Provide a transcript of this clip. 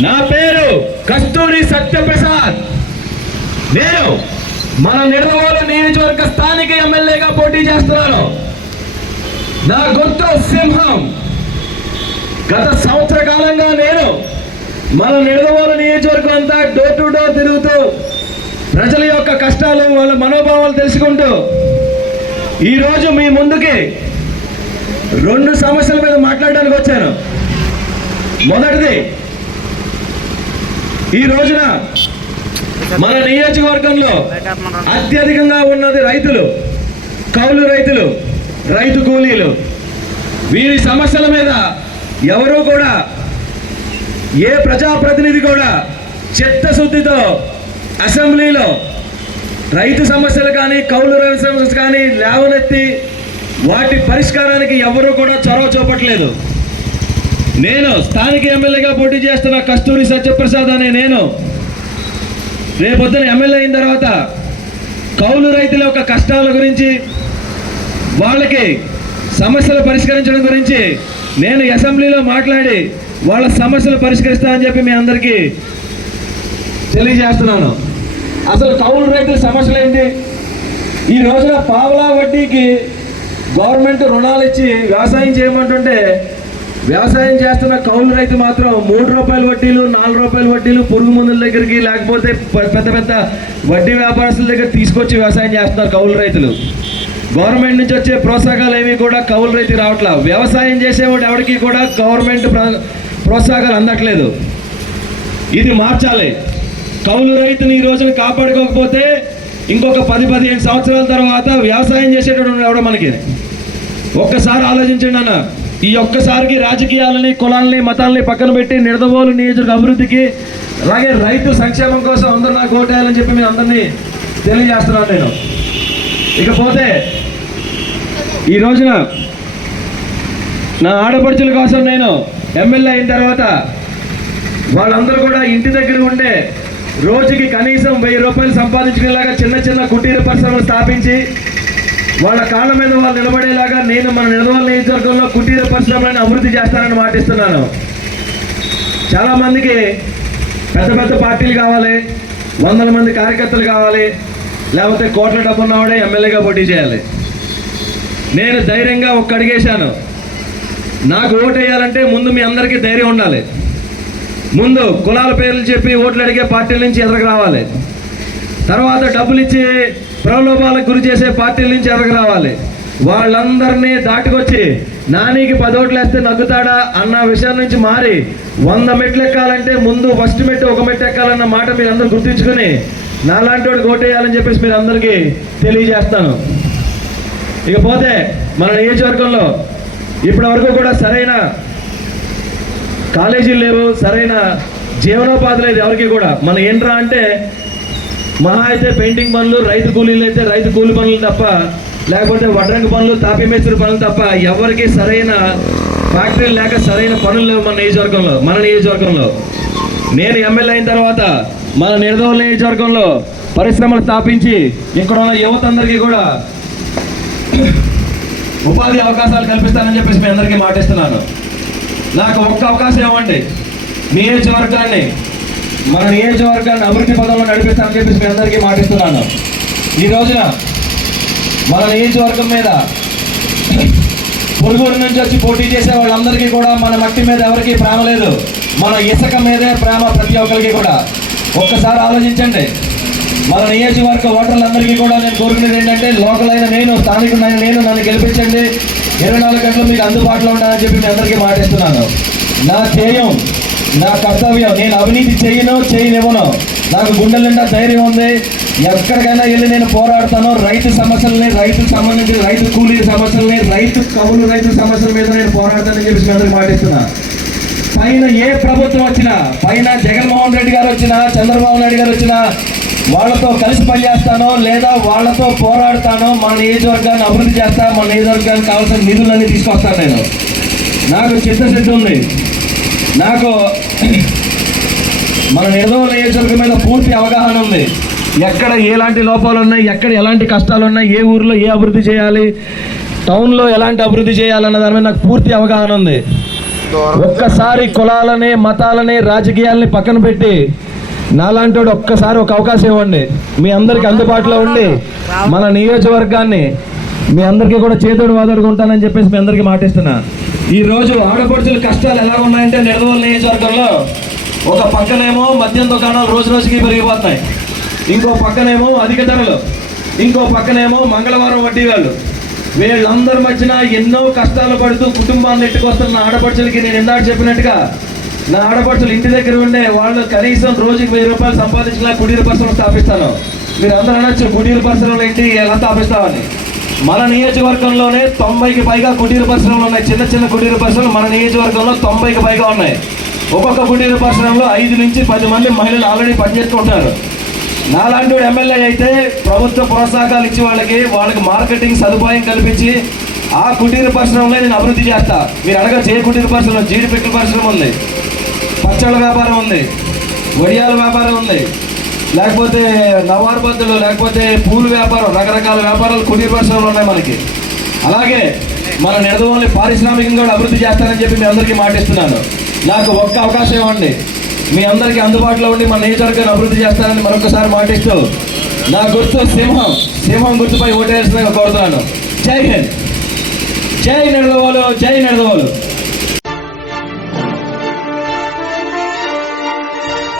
నా పేరు కస్తూరి సత్యప్రసాద్. నేను మన నిర్మూల నియోజకవర్గ స్థానిక ఎమ్మెల్యేగా పోటీ చేస్తున్నాను. నా గుర్తు సింహం. గత సంవత్సర కాలంగా నేను మన నిడదవోలు నియోజకవర్గం అంతా డోర్ టు డోర్ తిరుగుతూ ప్రజల యొక్క కష్టాలు వాళ్ళ మనోభావాలు తెలుసుకుంటూ ఈరోజు మీ ముందుకి రెండు సమస్యల మీద మాట్లాడడానికి వచ్చాను. మొదటిది ఈ రోజున మన నియోజకవర్గంలో అత్యధికంగా ఉన్నది రైతులు కౌలు రైతులు రైతు కూలీలు. వీరి సమస్యల మీద ఎవరూ కూడా ఏ ప్రజాప్రతినిధి కూడా చిత్తశుద్ధితో అసెంబ్లీలో రైతు సమస్యలు కానీ కౌలు రైతు సమస్యలు కానీ లేవనెత్తి వాటి పరిష్కారానికి ఎవరూ కూడా చొరవ చూపట్లేదు. నేను స్థానిక ఎమ్మెల్యేగా పోటీ చేస్తున్న కస్తూరి సత్యప్రసాద్ అనే నేను రేపొద్దున ఎమ్మెల్యే అయిన తర్వాత కౌలు రైతుల యొక్క కష్టాల గురించి వాళ్ళకి సమస్యలు పరిష్కరించడం గురించి నేను అసెంబ్లీలో మాట్లాడి వాళ్ళ సమస్యలు పరిష్కరిస్తానని చెప్పి మీ అందరికీ తెలియజేస్తున్నాను. అసలు కౌలు రైతుల సమస్యలు ఏంటి? ఈ రోజున పావలా వడ్డీకి గవర్నమెంట్ రుణాలు ఇచ్చి వ్యవసాయం చేయమంటుంటే వ్యవసాయం చేస్తున్న కౌలు రైతు మాత్రం మూడు రూపాయల వడ్డీలు నాలుగు రూపాయల వడ్డీలు పురుగు మందుల దగ్గరికి లేకపోతే పెద్ద పెద్ద వడ్డీ వ్యాపారస్తుల దగ్గర తీసుకొచ్చి వ్యవసాయం చేస్తున్నారు కౌలు రైతులు. గవర్నమెంట్ నుంచి వచ్చే ప్రోత్సాహకాలు ఏవి కూడా కౌలు రైతు రావట్లా. వ్యవసాయం చేసేవాడు ఎవరికి కూడా గవర్నమెంట్ ప్ర- ప్రోత్సాహకాలు అందట్లేదు. ఇది మార్చాలి. కౌలు రైతుని ఈ రోజున కాపాడుకోకపోతే ఇంకొక పది పదిహేను సంవత్సరాల తర్వాత వ్యవసాయం చేసేటటువంటి ఎవడో మనకి? ఒక్కసారి ఆలోచించండి అన్న. ఈ ఒక్కసారికి రాజకీయాలని కులాలని మతాలని పక్కన పెట్టి నిడదవోలు నియోజకవర్గ అభివృద్ధికి అలాగే రైతు సంక్షేమం కోసం అందరూ నాకు ఓటేయాలని చెప్పి మీరు అందరినీ తెలియజేస్తున్నాను నేను. ఇకపోతే ఈ రోజున నా ఆడపడుచుల కోసం నేను ఎమ్మెల్యే అయిన తర్వాత వాళ్ళందరూ కూడా ఇంటి దగ్గర ఉండే రోజుకి కనీసం వెయ్యి రూపాయలు సంపాదించుకునేలాగా చిన్న చిన్న కుటీర పరిశ్రమలు స్థాపించి వాళ్ళ కాళ్ళ మీద వాళ్ళు నిలబడేలాగా నేను మన నిలవల నియోజకవర్గంలో కుటీర పరిశ్రమలను అభివృద్ధి చేస్తానని మాటిస్తున్నాను. చాలా మందికి పెద్ద పెద్ద పార్టీలు కావాలి వందల మంది కార్యకర్తలు కావాలి లేకపోతే కోట్ల డబ్బు ఉన్నవాడే ఎమ్మెల్యేగా పోటీ చేయాలి. నేను ధైర్యంగా ఒక్క అడిగేశాను నాకు ఓటు వేయాలంటే ముందు మీ అందరికీ ధైర్యం ఉండాలి. ముందు కులాల పేర్లు చెప్పి ఓట్లు అడిగే పార్టీల నుంచి ఎదురకు రావాలి. తర్వాత డబ్బులు ఇచ్చి ప్రలోభాలకు గురి చేసే పార్టీల నుంచి ఎదరకు రావాలి. వాళ్ళందరినీ దాటుకొచ్చి నానికి పదోట్లు వేస్తే నగ్గుతాడా అన్న విషయం నుంచి మారి వంద మెట్లు ఎక్కాలంటే ముందు ఫస్ట్ మెట్టు ఒక మెట్టు ఎక్కాలన్న మాట మీరు అందరూ గుర్తుంచుకుని నాలాంటి వాడు ఓటేయాలని చెప్పేసి మీరు అందరికీ తెలియజేస్తాను. ఇకపోతే మన నియోజకవర్గంలో ఇప్పటి వరకు కూడా సరైన కాలేజీలు లేవు సరైన జీవనోపాధి లేదు ఎవరికి కూడా. మనం ఏంట్రా అంటే మహా అయితే పెయింటింగ్ పనులు రైతు కూలీలు అయితే రైతు కూలి పనులు తప్ప లేకపోతే వడ్రంగి పనులు తాపీ మేస్త్రి పనులు తప్ప ఎవరికి సరైన ఫ్యాక్టరీలు లేక సరైన పనులు లేవు మన నియోజకవర్గంలో మన నియోజకవర్గంలో. నేను ఎమ్మెల్యే అయిన తర్వాత మన నిర్దోహ నియోజకవర్గంలో పరిశ్రమలు స్థాపించి ఇక్కడ ఉన్న యువత అందరికీ కూడా ఉపాధి అవకాశాలు కల్పిస్తానని చెప్పేసి మీ అందరికీ మాటిస్తున్నాను. నాకు ఒక్క అవకాశం ఇవ్వండి. నియోజకవర్గాన్ని మన నియోజకవర్గాన్ని అభివృద్ధి పదంలో నడిపిస్తానని చెప్పేసి మీ అందరికీ మాటిస్తున్నాను. ఈ రోజున మన నియోజకవర్గం మీద పొరుగురు నుంచి వచ్చి పోటీ చేసే వాళ్ళందరికీ కూడా మన మట్టి మీద ఎవరికీ ప్రేమ లేదు మన ఇసుక మీదే ప్రేమ ప్రతి ఒక్కరికి కూడా. ఒక్కసారి ఆలోచించండి. మన నియోజకవర్గ ఓటర్లందరికీ కూడా నేను కోరుకునేది ఏంటంటే లోకల్ అయిన నేను స్థానికుడైన నేను నన్ను గెలిపించండి. ఇరవై నాలుగు గంటలు మీకు అందుబాటులో ఉంటానని చెప్పి మీ అందరికీ మాటిస్తున్నాను. నా ధ్యేయం నా కర్తవ్యం నేను అవినీతి చేయను చేయనివ్వను. నాకు గుండెల నిండా ధైర్యం ఉంది. ఎక్కడికైనా వెళ్ళి నేను పోరాడతాను. రైతు సమస్యలని రైతుకు సంబంధించిన రైతు కూలీ సమస్యలని రైతు కవులు రైతు సమస్యల మీద నేను పోరాడతానని చెప్పి అందరికి మాటిస్తున్నా. పైన ఏ ప్రభుత్వం వచ్చినా పైన జగన్మోహన్ రెడ్డి గారు వచ్చినా చంద్రబాబు నాయుడు గారు వచ్చినా వాళ్ళతో కలిసి పనిచేస్తాను లేదా వాళ్ళతో పోరాడతాను. మన నియోజకవర్గాన్ని అభివృద్ధి చేస్తా మన నియోజకవర్గానికి కావాల్సిన నిధులన్నీ తీసుకొస్తాను నేను. నాకు చిత్తశుద్ధి ఉంది. నాకు మన నిర్దోల నియోజకవర్గం మీద పూర్తి అవగాహన ఉంది. ఎక్కడ ఎలాంటి లోపాలు ఉన్నాయి ఎక్కడ ఎలాంటి కష్టాలు ఉన్నాయి ఏ ఊర్లో ఏ అభివృద్ధి చేయాలి టౌన్లో ఎలాంటి అభివృద్ధి చేయాలన్న దాని మీద నాకు పూర్తి అవగాహన ఉంది. ఒక్కసారి కులాలని మతాలని రాజకీయాలని పక్కన పెట్టి నాలాంటి వాడు ఒక్కసారి ఒక అవకాశం ఇవ్వండి. మీ అందరికి అందుబాటులో ఉండి మన నియోజకవర్గాన్ని మీ అందరికీ కూడా చేతుడు వాదడుకుంటానని ఉంటానని చెప్పేసి మీ అందరికీ మాటిస్తున్నా. ఈ రోజు ఆడపడుచుల కష్టాలు ఎలా ఉన్నాయంటే నిడదవల నియోజకవర్గంలో ఒక పక్కనేమో మద్యం దుకాణాలు రోజు రోజుకి పెరిగిపోతున్నాయి. ఇంకో పక్కనేమో అధిక ధరలు. ఇంకో పక్కనేమో మంగళవారం వడ్డీ వాళ్ళు వీళ్ళందరి మధ్యన ఎన్నో కష్టాలు పడుతూ కుటుంబాన్ని ఎట్టుకొస్తున్న ఆడపడుచులకి నేను ఇందాక చెప్పినట్టుగా నా ఆడపడుచులు ఇంటి దగ్గర ఉండే వాళ్ళు కనీసం రోజుకి వెయ్యి రూపాయలు సంపాదించిన కుటీర పరిశ్రమ స్థాపిస్తాను. మీరు అందరూ అనొచ్చు కుటీర పరిశ్రమలు ఏంటి ఎలా స్థాపిస్తామని. మన నియోజకవర్గంలోనే తొంభైకి పైగా కుటీర పరిశ్రమలు ఉన్నాయి. చిన్న చిన్న కుటీర పరిశ్రమలు మన నియోజకవర్గంలో తొంభైకి పైగా ఉన్నాయి. ఒక్కొక్క కుటీర పరిశ్రమలో ఐదు నుంచి పది మంది మహిళలు ఆల్రెడీ పనిచేసుకుంటున్నారు. నాలాంటి ఎమ్మెల్యే అయితే ప్రభుత్వ ప్రోత్సాహకాలు ఇచ్చి వాళ్ళకి వాళ్ళకి మార్కెటింగ్ సదుపాయం కల్పించి ఆ కుటీర పరిశ్రమలే నేను అభివృద్ధి చేస్తా. మీరు అడగచ్చు ఏ కుటీర పరిశ్రమ జీడిపెట్ల పరిశ్రమ ఉంది పచ్చళ్ళ వ్యాపారం ఉంది. వడియాల వ్యాపారం ఉంది. లేకపోతే నవారు లేకపోతే పూలు వ్యాపారం రకరకాల వ్యాపారాలు కుటీర పరిశ్రమలు ఉన్నాయి మనకి. అలాగే మన నిడదవోని పారిశ్రామికంగా కూడా అభివృద్ధి చేస్తానని చెప్పి మీ అందరికీ మాటిస్తున్నాను నాకు ఒక్క అవకాశం ఇవ్వండి. మీ అందరికీ అందుబాటులో ఉండి మన నియోజకవర్గాన్ని అభివృద్ధి చేస్తానని మరొకసారి మాటిస్తూ నా గుర్తు సింహం సింహం గుర్తుపై ఓటేసిన కోరుతున్నాను. జై హింద్. జై నిడదవోలు జై నిడదవోలు.